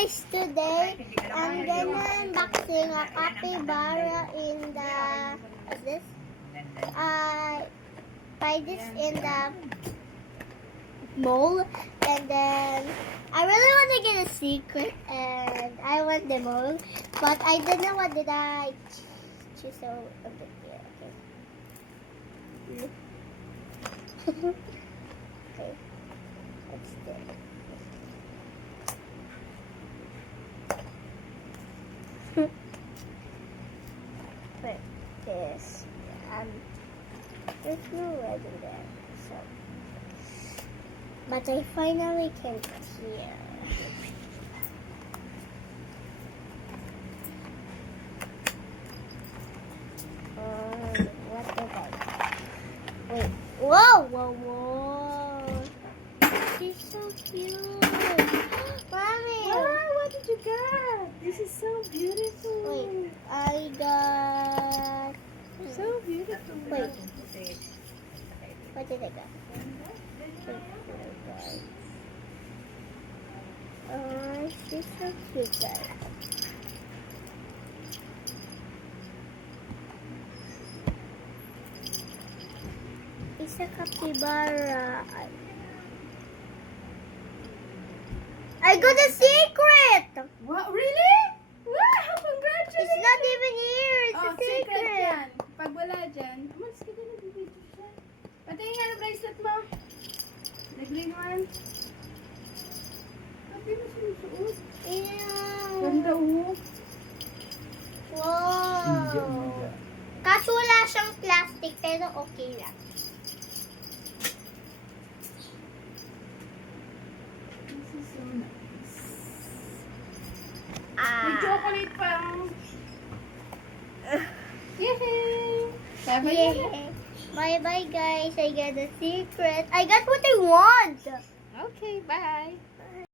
guys, today I'm gonna unboxing a capybara in the, what's this? Buy this in the mall, and then I really want to get a secret, and I want the mall, but I don't know what did I choose. So a bit here, okay. Okay, what's this? But this, there's no red in there, so. But I finally can hear. What did I? Wait. Whoa, whoa, whoa! She's so cute, Mommy. Wow, what did you get? This is so beautiful. Wait, I got. So beautiful. Wait. What did I get? She's so cute, guys. It's a capybara. I got a secret! What? Really? Wow, congratulations! It's not even here. It's Oh, a secret secret. yan. Pag wala dyan, umalis ka dyan, nag-video siya. Patingin nga na bracelet mo. The green one. Pati mo sinusuot. Ew. Ganda oh. Wow. Kaso wala siyang plastic, pero okay lang. This is so nice. May Ah. chocolate pang. Yay! Sabi Yay. Bye-bye, guys. I got a secret. I got what I want. Okay, bye.